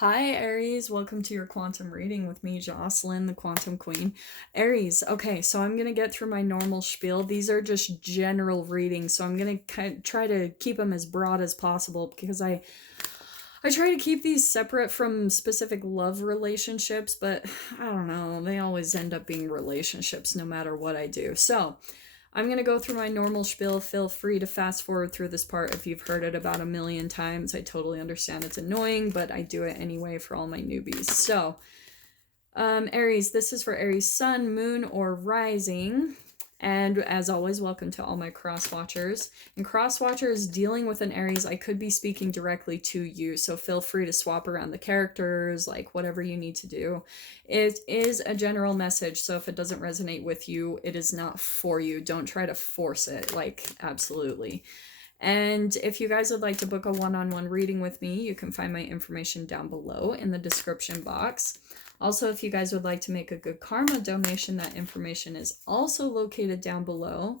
Hi, Aries. Welcome to your quantum reading with me, Jocelyn, the Quantum Queen. Aries, okay, so I'm going to get through my normal spiel. These are just general readings, so I'm going to try to keep them as broad as possible because I try to keep these separate from specific love relationships, but I don't know, they always end up being relationships no matter what I do. So, I'm going to go through my normal spiel. Feel free to fast forward through this part if you've heard it about a million times. I totally understand it's annoying, but I do it anyway for all my newbies. So, Aries, this is for Aries sun, moon, or rising. And as always, welcome to all my cross watchers. And cross watchers dealing with an Aries, I could be speaking directly to you, so feel free to swap around the characters, like whatever you need to do. It is a general message, so if it doesn't resonate with you, it is not for you. Don't try to force it, like, absolutely. And if you guys would like to book a one-on-one reading with me, you can find my information down below in the description box. Also, if you guys would like to make a good karma donation, that information is also located down below.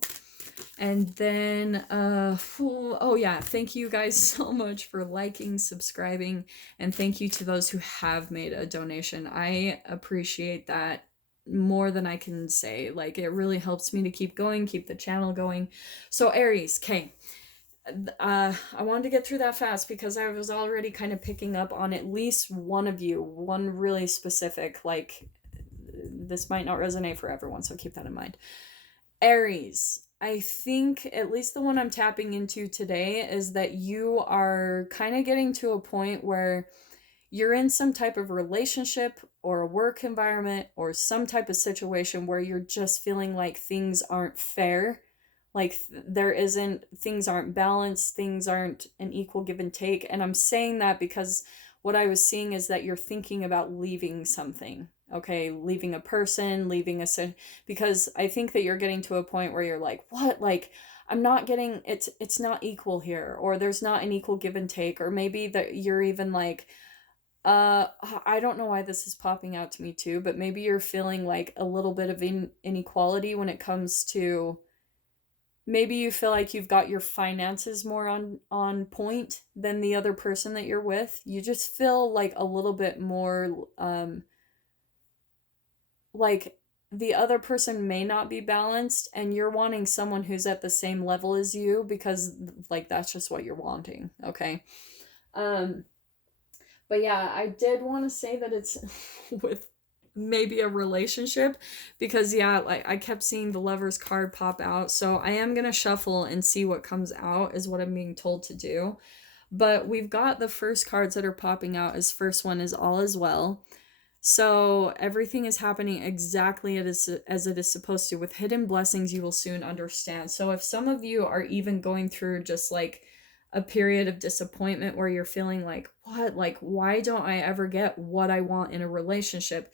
And then, oh yeah, thank you guys so much for liking, subscribing, and thank you to those who have made a donation. I appreciate that more than I can say. Like, it really helps me to keep going, keep the channel going. So Aries, okay. I wanted to get through that fast because I was already kind of picking up on at least one of you, one really specific, like, this might not resonate for everyone, so keep that in mind. Aries, I think at least the one I'm tapping into today is that you are kind of getting to a point where you're in some type of relationship or a work environment or some type of situation where you're just feeling like things aren't fair. Like things aren't balanced, things aren't an equal give and take. And I'm saying that because what I was seeing is that you're thinking about leaving something, okay? Leaving a person, because I think that you're getting to a point where you're like, what? Like, I'm not getting, it's not equal here, or there's not an equal give and take, or maybe that you're even like, I don't know why this is popping out to me too, but maybe you're feeling like a little bit of inequality when it comes to, maybe you feel like you've got your finances more on point than the other person that you're with. You just feel like a little bit more like the other person may not be balanced and you're wanting someone who's at the same level as you because like that's just what you're wanting, okay? But yeah, I did want to say that it's with maybe a relationship because yeah, like I kept seeing the Lovers card pop out, so I am gonna shuffle and see what comes out is what I'm being told to do. But we've got the first cards that are popping out. As first one is all is well, so everything is happening exactly as it is supposed to. With hidden blessings you will soon understand. So if some of you are even going through just like a period of disappointment where you're feeling like, what, like, why don't I ever get what I want in a relationship,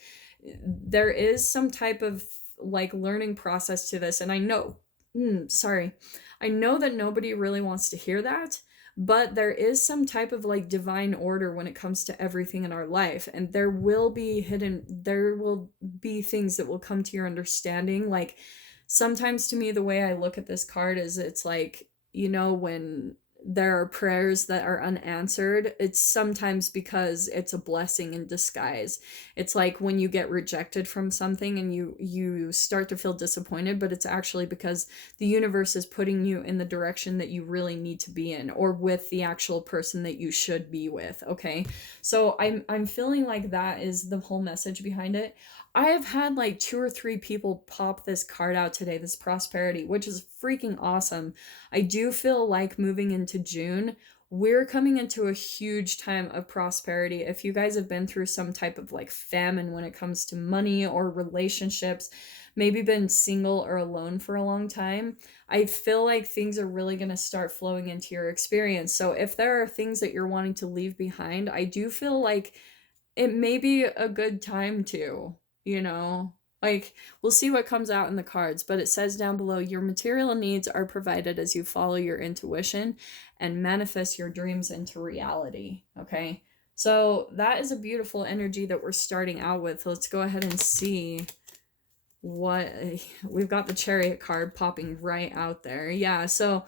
there is some type of like learning process to this. And I know, I know that nobody really wants to hear that, but there is some type of like divine order when it comes to everything in our life, and there will be things that will come to your understanding. Like, sometimes to me, the way I look at this card is it's like, when there are prayers that are unanswered, it's sometimes because it's a blessing in disguise. It's like when you get rejected from something and you start to feel disappointed, but it's actually because the universe is putting you in the direction that you really need to be in, or with the actual person that you should be with, okay? So I'm feeling like that is the whole message behind it. I have had like 2 or 3 people pop this card out today, this prosperity, which is freaking awesome. I do feel like moving into June, we're coming into a huge time of prosperity. If you guys have been through some type of like famine when it comes to money or relationships, maybe been single or alone for a long time, I feel like things are really going to start flowing into your experience. So if there are things that you're wanting to leave behind, I do feel like it may be a good time to, like, we'll see what comes out in the cards, but it says down below, your material needs are provided as you follow your intuition and manifest your dreams into reality, okay? So that is a beautiful energy that we're starting out with. Let's go ahead and see what we've got. The Chariot card popping right out there. Yeah, so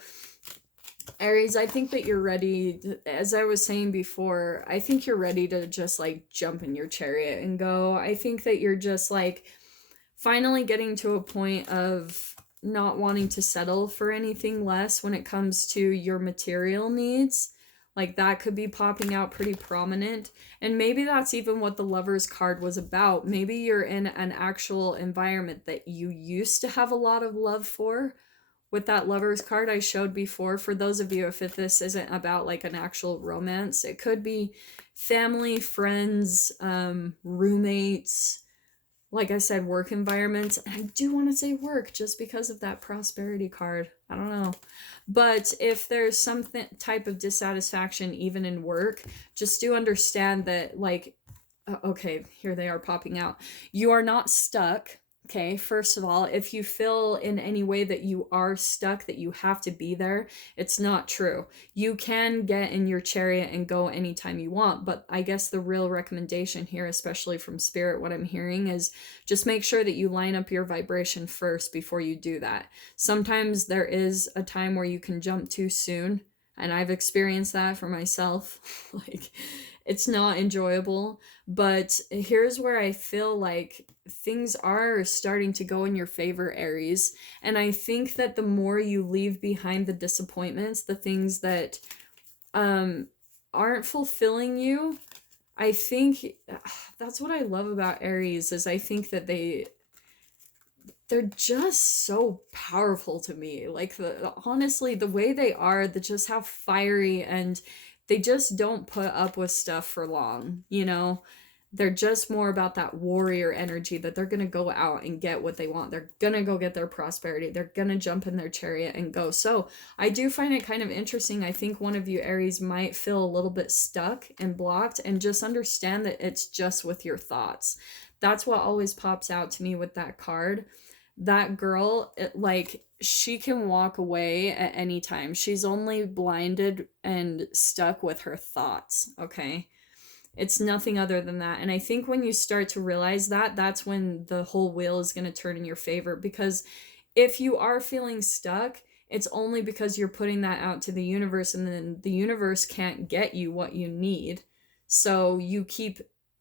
Aries, I think that you're ready, as I was saying before, I think you're ready to just like jump in your chariot and go. I think that you're just like finally getting to a point of not wanting to settle for anything less when it comes to your material needs. Like that could be popping out pretty prominent. And maybe that's even what the Lover's card was about. Maybe you're in an actual environment that you used to have a lot of love for with that Lover's card I showed before. For those of you, if this isn't about like an actual romance, it could be family, friends, roommates, like I said, work environments. And I do want to say work just because of that prosperity card. I don't know. But if there's some type of dissatisfaction even in work, just do understand that, like, okay, here they are popping out. You are not stuck. Okay, first of all, if you feel in any way that you are stuck, that you have to be there, it's not true. You can get in your chariot and go anytime you want, but I guess the real recommendation here, especially from Spirit, what I'm hearing is just make sure that you line up your vibration first before you do that. Sometimes there is a time where you can jump too soon, and I've experienced that for myself. Like, it's not enjoyable, but here's where I feel like things are starting to go in your favor, Aries. And I think that the more you leave behind the disappointments, the things that aren't fulfilling you, I think that's what I love about Aries, is I think that they're just so powerful to me. Like, honestly, the way they are, just how fiery, and they just don't put up with stuff for long, you know? They're just more about that warrior energy, that they're going to go out and get what they want. They're going to go get their prosperity. They're going to jump in their chariot and go. So I do find it kind of interesting. I think one of you Aries might feel a little bit stuck and blocked, and just understand that it's just with your thoughts. That's what always pops out to me with that card. That girl, like, she can walk away at any time. She's only blinded and stuck with her thoughts, okay? It's nothing other than that. And I think when you start to realize that, that's when the whole wheel is going to turn in your favor. Because if you are feeling stuck, it's only because you're putting that out to the universe, and then the universe can't get you what you need. So you keep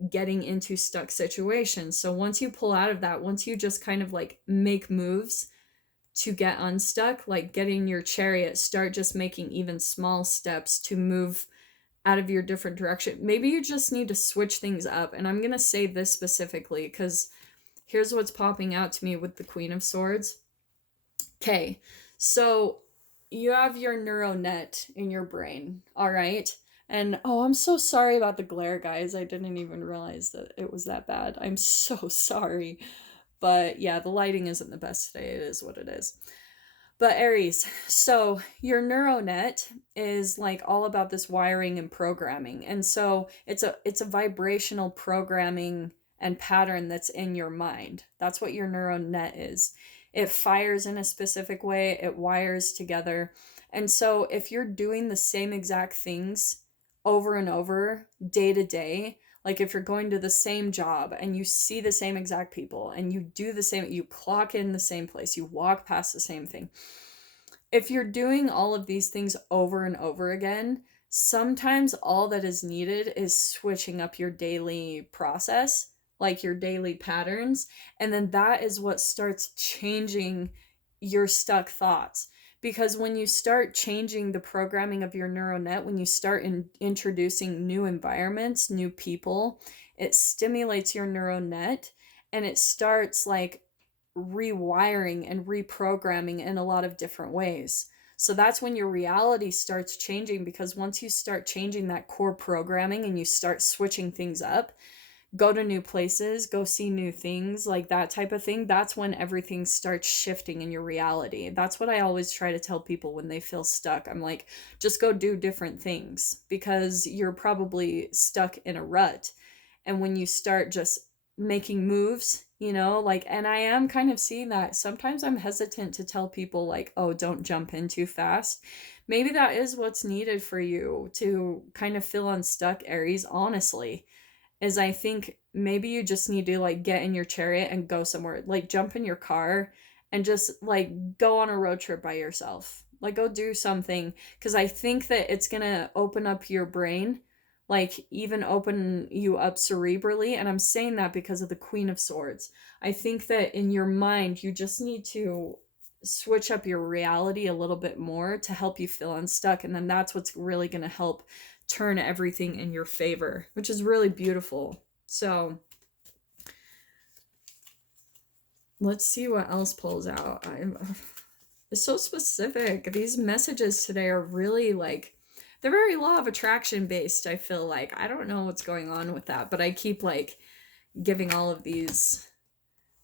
getting into stuck situations. So once you pull out of that, once you just kind of like make moves to get unstuck, like getting your chariot, start just making even small steps to move out of your different direction. Maybe you just need to switch things up. And I'm going to say this specifically because here's what's popping out to me with the Queen of Swords. Okay, so you have your neuronet in your brain, all right? And oh, I'm so sorry about the glare, guys. I didn't even realize that it was that bad. I'm so sorry. But yeah, the lighting isn't the best today. It is what it is. But Aries, so your neuronet is like all about this wiring and programming. And so it's a vibrational programming and pattern that's in your mind. That's what your neuronet is. It fires in a specific way, it wires together. And so if you're doing the same exact things over and over, day to day, like if you're going to the same job and you see the same exact people and you do the same, you clock in the same place, you walk past the same thing. If you're doing all of these things over and over again, sometimes all that is needed is switching up your daily process, like your daily patterns. And then that is what starts changing your stuck thoughts. Because when you start changing the programming of your neuronet, when you start introducing new environments, new people, it stimulates your neuronet, and it starts like rewiring and reprogramming in a lot of different ways. So that's when your reality starts changing, because once you start changing that core programming and you start switching things up, go to new places, go see new things, like that type of thing, that's when everything starts shifting in your reality. That's what I always try to tell people when they feel stuck. I'm like, just go do different things, because you're probably stuck in a rut. And when you start just making moves, you know, like, and I am kind of seeing that. Sometimes I'm hesitant to tell people like, oh, don't jump in too fast. Maybe that is what's needed for you to kind of feel unstuck, Aries, honestly, is I think maybe you just need to like get in your chariot and go somewhere, like jump in your car and just like go on a road trip by yourself. Like, go do something, because I think that it's gonna open up your brain, like even open you up cerebrally. And I'm saying that because of the Queen of Swords. I think that in your mind, you just need to switch up your reality a little bit more to help you feel unstuck. And then that's what's really going to help turn everything in your favor, which is really beautiful. So let's see what else pulls out. It's so specific. These messages today are really like, they're very law of attraction based. I feel like I don't know what's going on with that, but I keep like giving all of these,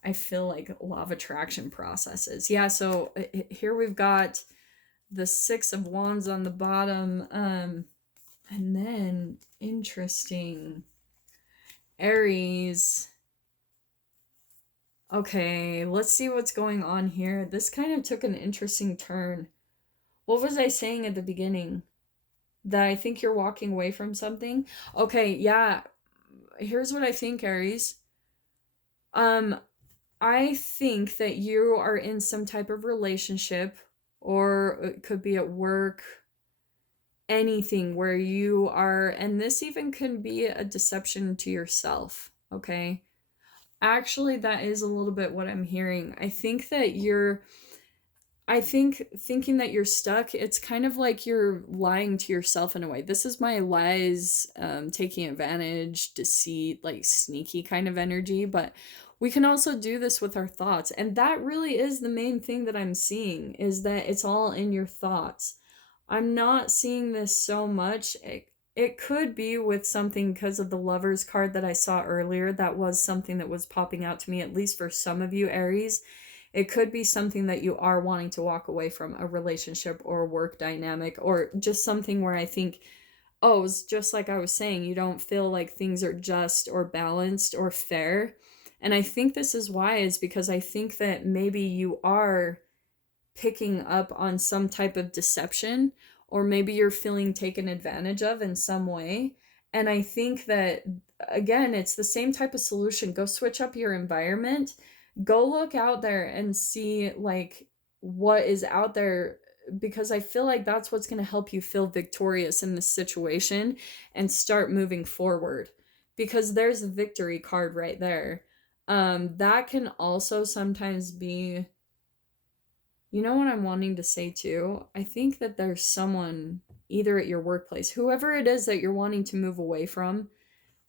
I feel like, law of attraction processes. Yeah, so here we've got the Six of Wands on the bottom, and then interesting, Aries. Okay, let's see what's going on here. This kind of took an interesting turn. What was I saying at the beginning? That I think you're walking away from something? Okay, yeah. Here's what I think, Aries. I think that you are in some type of relationship, or it could be at work, anything where you are, and this even can be a deception to yourself, okay? Actually, that is a little bit what I'm hearing. I think thinking that you're stuck, it's kind of like you're lying to yourself in a way. This is my lies, taking advantage, deceit, like sneaky kind of energy, but we can also do this with our thoughts. And that really is the main thing that I'm seeing, is that it's all in your thoughts. I'm not seeing this so much. It could be with something because of the Lovers card that I saw earlier. That was something that was popping out to me, at least for some of you, Aries. It could be something that you are wanting to walk away from, a relationship or a work dynamic, or just something where I think, oh, it's just like I was saying, you don't feel like things are just or balanced or fair. And I think this is why, is because I think that maybe you are picking up on some type of deception, or maybe you're feeling taken advantage of in some way. And I think that, again, it's the same type of solution. Go switch up your environment. Go look out there and see like what is out there, because I feel like that's what's going to help you feel victorious in this situation and start moving forward, because there's a victory card right there. That can also sometimes be, you know what I'm wanting to say too? I think that there's someone either at your workplace, whoever it is that you're wanting to move away from,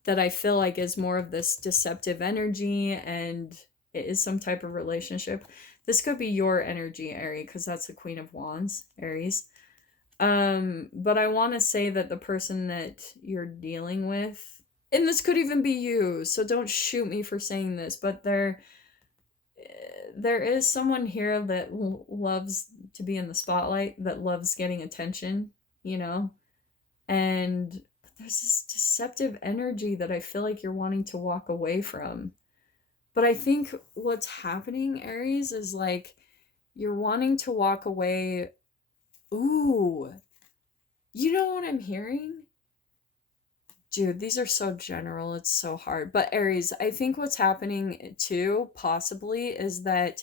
that I feel like is more of this deceptive energy, and it is some type of relationship. This could be your energy, Aries, because that's the Queen of Wands, Aries. But I want to say that the person that you're dealing with, and this could even be you, so don't shoot me for saying this, but there is someone here that loves to be in the spotlight, that loves getting attention, you know? And there's this deceptive energy that I feel like you're wanting to walk away from. But I think what's happening, Aries, is like you're wanting to walk away. Ooh, you know what I'm hearing? Dude, these are so general. It's so hard. But Aries, I think what's happening too, possibly, is that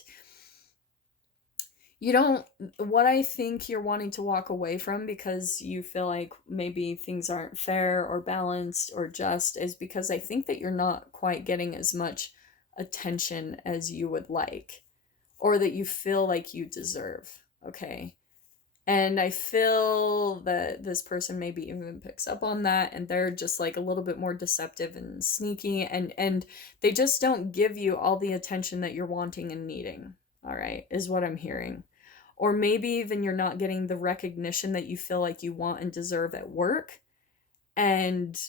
you don't, what I think you're wanting to walk away from because you feel like maybe things aren't fair or balanced or just, is because I think that you're not quite getting as much attention as you would like, or that you feel like you deserve. Okay. And I feel that this person maybe even picks up on that, and they're just like a little bit more deceptive and sneaky, and they just don't give you all the attention that you're wanting and needing. All right, is what I'm hearing. Or maybe even you're not getting the recognition that you feel like you want and deserve at work. And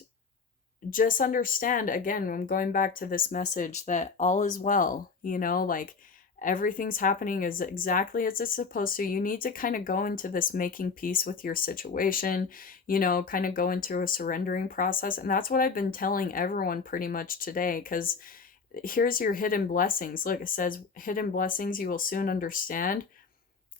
just understand, again, I'm going back to this message that all is well, you know, like everything's happening is exactly as it's supposed to. You need to kind of go into this making peace with your situation, you know, kind of go into a surrendering process. And that's what I've been telling everyone pretty much today, because here's your hidden blessings. Look, it says hidden blessings you will soon understand.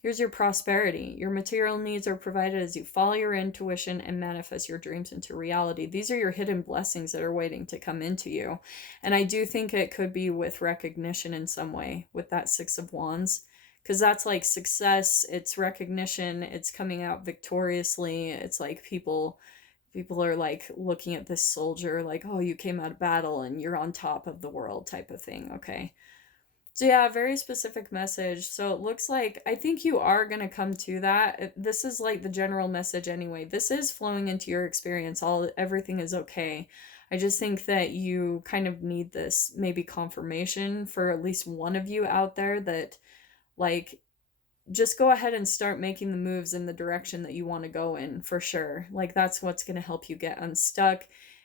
Here's your prosperity. Your material needs are provided as you follow your intuition and manifest your dreams into reality. These are your hidden blessings that are waiting to come into you. And I do think it could be with recognition in some way with that Six of Wands, because that's like success, it's recognition, it's coming out victoriously. It's like people are like looking at this soldier like, oh, you came out of battle and you're on top of the world type of thing. Okay. So yeah, very specific message. So it looks like I think you are going to come to that. This is like the general message anyway. This is flowing into your experience. Everything is okay. I just think that you kind of need this maybe confirmation for at least one of you out there that like just go ahead and start making the moves in the direction that you want to go in, for sure. Like that's what's going to help you get unstuck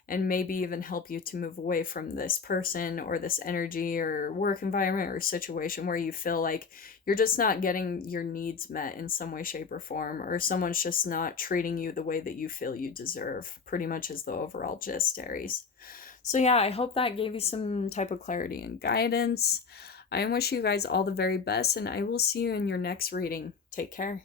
and maybe even help you to move away from this person or this energy or work environment or situation where you feel like you're just not getting your needs met in some way, shape, or form, or someone's just not treating you the way that you feel you deserve, pretty much is the overall gist, Aries. So yeah, I hope that gave you some type of clarity and guidance. I wish you guys all the very best, and I will see you in your next reading. Take care.